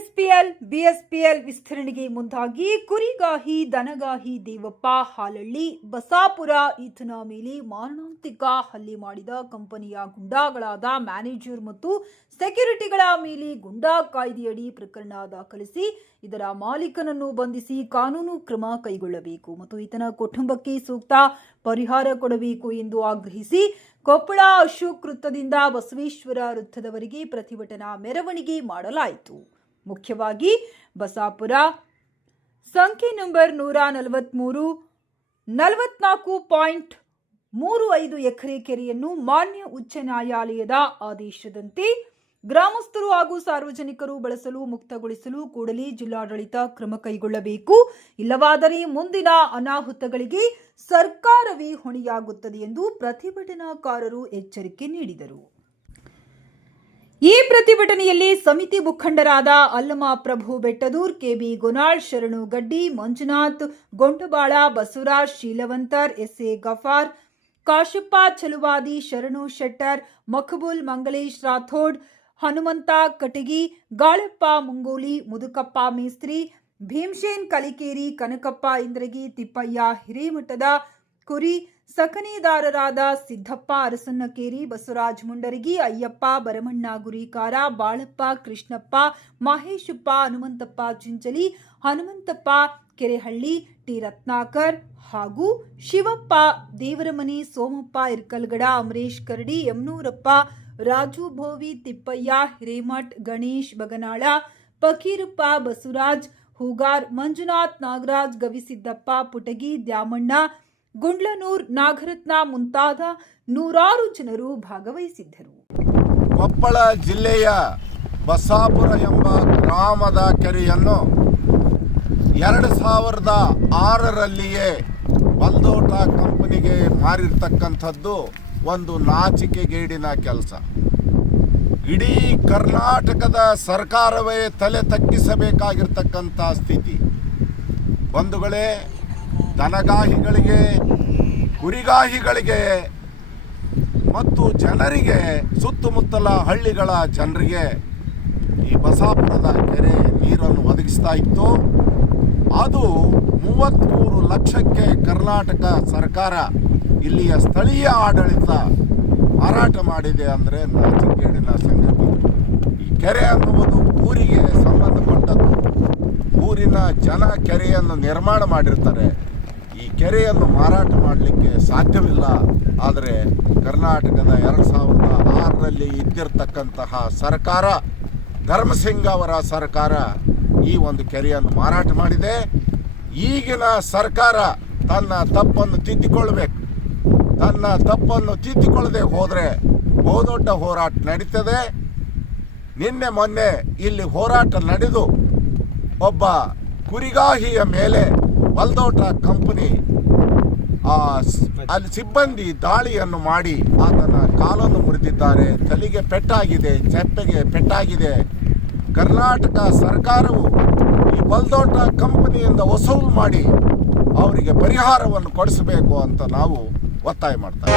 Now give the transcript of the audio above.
ಕೆಎಸ್ಪಿಎಲ್ ಬಿಎಸ್ಪಿಎಲ್ ವಿಸ್ತರಣೆಗೆ ಮುಂದಾಗಿ ಕುರಿಗಾಹಿ ದನಗಾಹಿ ದೇವಪ್ಪ ಹಾಲಳ್ಳಿ ಬಸಾಪುರ ಈತನ ಮೇಲೆ ಮಾರಣಾಂತಿಕ ಹಲ್ಲೆ ಮಾಡಿದ ಕಂಪನಿಯ ಗುಂಡಾಗಳಾದ ಮ್ಯಾನೇಜರ್ ಮತ್ತು ಸೆಕ್ಯೂರಿಟಿಗಳ ಮೇಲೆ ಗುಂಡಾ ಕಾಯ್ದೆಯಡಿ ಪ್ರಕರಣ ದಾಖಲಿಸಿ ಇದರ ಮಾಲೀಕನನ್ನು ಬಂಧಿಸಿ ಕಾನೂನು ಕ್ರಮ ಕೈಗೊಳ್ಳಬೇಕು ಮತ್ತು ಈತನ ಕುಟುಂಬಕ್ಕೆ ಸೂಕ್ತ ಪರಿಹಾರ ಕೊಡಬೇಕು ಎಂದು ಆಗ್ರಹಿಸಿ ಕೊಪ್ಪಳ ಅಶೋಕ್ ವೃತ್ತದಿಂದ ಬಸವೇಶ್ವರ ವೃತ್ತದವರೆಗೆ ಪ್ರತಿಭಟನಾ ಮೆರವಣಿಗೆ ಮಾಡಲಾಯಿತು. ಮುಖ್ಯವಾಗಿ ಬಸಾಪುರ ಸಂಖ್ಯೆ ನಂಬರ್ 143 44.35 ಎಕರೆ ಕೆರೆಯನ್ನು ಮಾನ್ಯ ಉಚ್ಚ ನ್ಯಾಯಾಲಯದ ಆದೇಶದಂತೆ ಗ್ರಾಮಸ್ಥರು ಹಾಗೂ ಸಾರ್ವಜನಿಕರು ಬಳಸಲು ಮುಕ್ತಗೊಳಿಸಲು ಕೂಡಲೇ ಜಿಲ್ಲಾಡಳಿತ ಕ್ರಮ ಕೈಗೊಳ್ಳಬೇಕು. ಇಲ್ಲವಾದರೆ ಮುಂದಿನ ಅನಾಹುತಗಳಿಗೆ ಸರ್ಕಾರವೇ ಹೊಣೆಯಾಗುತ್ತದೆ ಎಂದು ಪ್ರತಿಭಟನಾಕಾರರು ಎಚ್ಚರಿಕೆ ನೀಡಿದರು. ಈ ಪ್ರತಿಭಟನೆಯಲ್ಲಿ ಸಮಿತಿ ಮುಖಂಡರಾದ ಅಲ್ಲಮ ಪ್ರಭು ಬೆಟ್ಟದೂರ್, ಕೆಬಿ ಗೊನಾಳ್, ಶರಣು ಗಡ್ಡಿ, ಮಂಜುನಾಥ್ ಗೊಂಟಬಾಳ, ಬಸವರಾಜ್ ಶೀಲವಂತರ್, ಎಸ್ಎ ಗಫಾರ್, ಕಾಶಪ್ಪ ಚಲುವಾದಿ, ಶರಣು ಶೆಟ್ಟರ್, ಮಖಬುಲ್ ಮಂಗಲೇಶ್ ರಾಥೋಡ್, ಹನುಮಂತ ಕಟಗಿ, ಗಾಳಪ್ಪ ಮುಂಗೋಲಿ, ಮುದುಕಪ್ಪ ಮೇಸ್ತ್ರಿ, ಭೀಮಸೇನ್ ಕಲಿಕೇರಿ, ಕನಕಪ್ಪ ಇಂದ್ರಗಿ, ತಿಪ್ಪಯ್ಯ ಹಿರೇಮಠದ ಕುರಿ, ಸಕನೇದಾರರಾದ ಸಿದ್ದಪ್ಪ ಅರಸನ್ನಕೇರಿ, ಬಸವರಾಜ್ ಮುಂಡರಗಿ, ಅಯ್ಯಪ್ಪ ಬರಮಣ್ಣ ಗುರಿಕಾರ, ಬಾಳಪ್ಪ ಕೃಷ್ಣಪ್ಪ, ಮಹೇಶಪ್ಪ, ಹನುಮಂತಪ್ಪ ಚಿಂಚಲಿ, ಹನುಮಂತಪ್ಪ ಕೆರೆಹಳ್ಳಿ, ಟಿ ರತ್ನಾಕರ್ ಹಾಗೂ ಶಿವಪ್ಪ ದೇವರಮನೆ, ಸೋಮಪ್ಪ ಇರ್ಕಲ್ಗಡ, ಅಮರೇಶ್ ಕರಡಿ, ಯಮನೂರಪ್ಪ, ರಾಜು ಭೋವಿ, ತಿಪ್ಪಯ್ಯ ಹಿರೇಮಠ್, ಗಣೇಶ್ ಬಗನಾಳ, ಫಕೀರಪ್ಪ, ಬಸವರಾಜ್ ಹೂಗಾರ್, ಮಂಜುನಾಥ್, ನಾಗರಾಜ್, ಗವಿಸಿದ್ದಪ್ಪ, ಪುಟಗಿ, ದ್ಯಾಮಣ್ಣ, ಗುಂಡ್ಲನೂರ್, ನಾಗರತ್ನ ಮುಂತಾದ ನೂರಾರು ಜನರು ಭಾಗವಹಿಸಿದ್ದರು. ಕೊಪ್ಪಳ ಜಿಲ್ಲೆಯ ಬಸಾಪುರ ಎಂಬ ಗ್ರಾಮದ ಕೆರೆಯನ್ನು 2006ರಲ್ಲಿಯೇ ಬಲ್ದೋಟ ಕಂಪನಿಗೆ ಮಾರಿರ್ತಕ್ಕಂಥದ್ದು ಒಂದು ನಾಚಿಕೆಗೇಡಿನ ಕೆಲಸ. ಇಡೀ ಕರ್ನಾಟಕದ ಸರ್ಕಾರವೇ ತಲೆ ತಗ್ಗಿಸಬೇಕಾಗಿರ್ತಕ್ಕಂಥ ಸ್ಥಿತಿ. ಬಂಧುಗಳೇ, ದನಗಾಹಿಗಳಿಗೆ, ಕುರಿಗಾಹಿಗಳಿಗೆ ಮತ್ತು ಜನರಿಗೆ, ಸುತ್ತಮುತ್ತಲ ಹಳ್ಳಿಗಳ ಜನರಿಗೆ ಈ ಬಸಾಪುರದ ಕೆರೆ ನೀರನ್ನು ಒದಗಿಸ್ತಾ ಇತ್ತು. ಅದು 33 ಲಕ್ಷಕ್ಕೆ ಕರ್ನಾಟಕ ಸರ್ಕಾರ, ಇಲ್ಲಿಯ ಸ್ಥಳೀಯ ಆಡಳಿತ ಮಾರಾಟ ಮಾಡಿದೆ ಅಂದರೆ ನಾಚಿಕೆಗೇಡಿನ ಸಂಗತಿ. ಈ ಕೆರೆ ಅನ್ನುವುದು ಊರಿಗೆ ಸಂಬಂಧಪಟ್ಟದ್ದು. ಊರಿನ ಜನ ಕೆರೆಯನ್ನು ನಿರ್ಮಾಣ ಮಾಡಿರ್ತಾರೆ. ಈ ಕೆರೆಯನ್ನು ಮಾರಾಟ ಮಾಡಲಿಕ್ಕೆ ಸಾಧ್ಯವಿಲ್ಲ. ಆದರೆ ಕರ್ನಾಟಕದ 2006ರಲ್ಲಿ ಇದ್ದಿರತಕ್ಕಂತಹ ಸರ್ಕಾರ, ಧರ್ಮಸಿಂಗ್ ಅವರ ಸರ್ಕಾರ ಈ ಒಂದು ಕೆರೆಯನ್ನು ಮಾರಾಟ ಮಾಡಿದೆ. ಈಗಿನ ಸರ್ಕಾರ ತನ್ನ ತಪ್ಪನ್ನು ತಿದ್ದಿಕೊಳ್ಬೇಕು. ತನ್ನ ತಪ್ಪನ್ನು ತಿದ್ದಿಕೊಳ್ಳದೆ ಹೋದರೆ ಬಹುದೊಡ್ಡ ಹೋರಾಟ ನಡೀತದೆ. ನಿನ್ನೆ ಮೊನ್ನೆ ಇಲ್ಲಿ ಹೋರಾಟ ನಡೆದು ಒಬ್ಬ ಕುರಿಗಾಹಿಯ ಮೇಲೆ ಬಲ್ದೋಟ ಕಂಪನಿ ಅಲ್ಲಿ ಸಿಬ್ಬಂದಿ ದಾಳಿಯನ್ನು ಮಾಡಿ ಆತನ ಕಾಲನ್ನು ಮುರಿದಿದ್ದಾರೆ. ತಲೆಗೆ ಪೆಟ್ಟಾಗಿದೆ, ಚೆಪ್ಪೆಗೆ ಪೆಟ್ಟಾಗಿದೆ. ಕರ್ನಾಟಕ ಸರ್ಕಾರವು ಈ ಬಲ್ದೋಟ ಕಂಪನಿಯಿಂದ ವಸೂಲು ಮಾಡಿ ಅವರಿಗೆ ಪರಿಹಾರವನ್ನು ಕೊಡಿಸಬೇಕು ಅಂತ ನಾವು ಒತ್ತಾಯ ಮಾಡ್ತಾರೆ.